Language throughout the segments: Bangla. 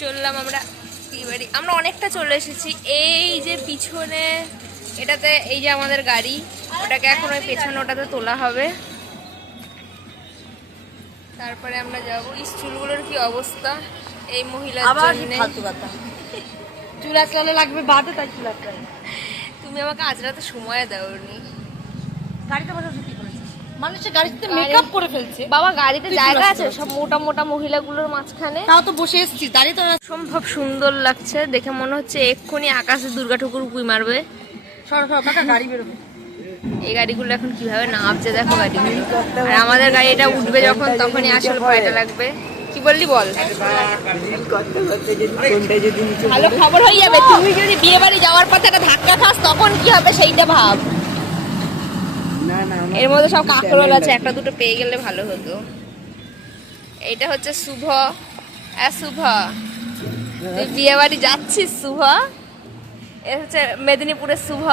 চললাম আমরা বিয়েবাড়ি আমরা অনেকটা চলে এসেছি। এই যে পিছনে এটাতে এই যে আমাদের গাড়ি ওটাকে এখন ওই পেছনে ওটাতে তোলা হবে। তারপরে আমরা যাব। এই চুলগুলোর কি অবস্থা? এই মহিলার জন্য। চুল লাগবে বাদে তাই চুল তুমি আমাকে আজ রাতে সময় দাওনি। গাড়িতে বসে মানুষের গাড়িতে মেকআপ করে ফেলছে। বাবা গাড়িতে জায়গা আছে সব মোটা মোটা মহিলাগুলোর মাঝখানে। তাও তো বসে এসেছিস দাঁড়িয়ে তো সম্ভব সুন্দর লাগছে দেখে মনে হচ্ছে এক্ষুনি আকাশে দুর্গা ঠাকুর উকুই মারবে। সরো সরো কাকা গাড়ি বেরোবে। এই গাড়িগুলো এখন কীভাবে নামছে দেখো গাড়িগুলো আর আমাদের গাড়িটা উঠবে যখন তখনই আসলে ভয়টা লাগবে। কি বললি বল? ভালো খবর হয়ে যাবে তুই যদি বিয়ে বাড়ি যাওয়ার পথে একটা ধাক্কা খাস তখন কি হবে সেইটা ভাব। এর মধ্যে সব কাকরোল আছে একটা দুটো পেয়ে গেলে ভালো হতো। এইটা হচ্ছে শুভ। হ্যাঁ শুভ। তুই বিয়ে বাড়ি যাচ্ছিস শুভ? এ হচ্ছে মেদিনীপুরের শুভ।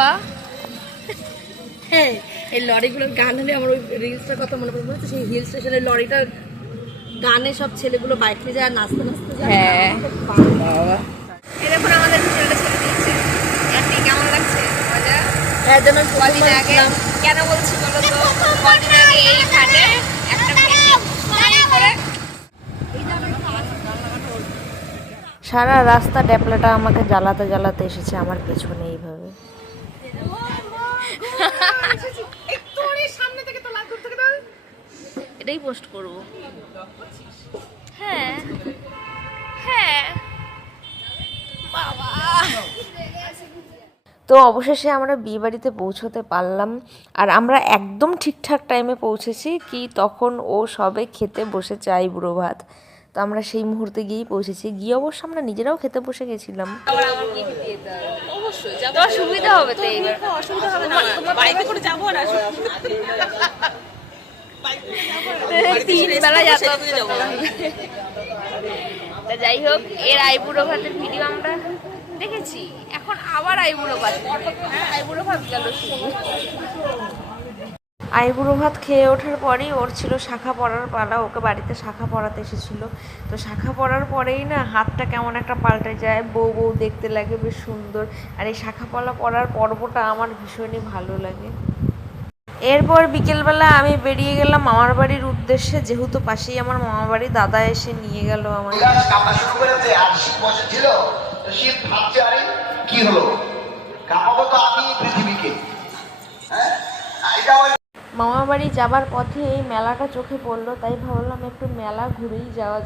হ্যাঁ এই লরিগুলোর গান হলে আমার ওই রিলসটার কথা মনে পড়ে বলছে সেই হিল স্টেশনের লরিটা গানে সব ছেলেগুলো বাইক নিয়ে যায় নাচতে নাচতে যায়। হ্যাঁ। দেখুন আমাদের ছেলেটা ছেড়ে দিয়েছে কেমন লাগছে? মজা? হ্যাঁ আমি কদিন আগে। কেন বলছি বলো তো কদিন আগে এইখানে একটা করে সারা রাস্তা ড্যাপলাটা আমাকে জ্বালাতে জ্বালাতে এসেছে আমার পেছনে এইভাবে। এটাই পোস্ট করব। হ্যাঁ। তো অবশেষে আমরা বিয়েবাড়িতে পৌঁছতে পারলাম। আর আমরা একদম ঠিকঠাক টাইমে পৌঁছেছি কি তখন ও সবে খেতে বসে চাই বুড়ো ভাত। তো আমরা সেই মুহূর্তে গিয়েই পৌঁছেছি। গিয়ে অবশ্য আমরা নিজেরাও খেতে বসে গেছিলাম। সুবিধা হবে তো এইবার। অসুবিধা হবে না। তোমার করে যাব না তিন বেলা যাতায়াত যাব। তা যাই হোক এর আইবুড়ো ভাতের ভিডিও আমরা দেখেছি। এখন আবার আইবুড়ো ভাত হ্যাঁ আইবুড়ো ভাত গেল আইবুড়ো ভাত খেয়ে ওঠার পরেই ওর ছিল শাখা পড়ার পালা ওকে বাড়িতে শাখা পড়াতে এসেছিল। তো শাখা পড়ার পরেই না হাতটা কেমন একটা পাল্টে যায় বউ বউ দেখতে লাগে বেশ সুন্দর। আর এই শাখা পলা পড়ার পর্বটা আমার ভীষণই ভালো লাগে। এরপর বিকেলবেলা আমি বেরিয়ে গেলাম মামার বাড়ির উদ্দেশ্যে যেহেতু পাশেই আমার মামা বাড়ি দাদা এসে নিয়ে গেল আমাকে কি হলো? কাঁপাবো আমি পৃথিবীকে। হ্যাঁ? এটা মামা বাড়ি যাবার পথে এই মেলাটা চোখে পড়ল, তাই ভাবলাম একটু মেলা ঘুরেই যাওয়া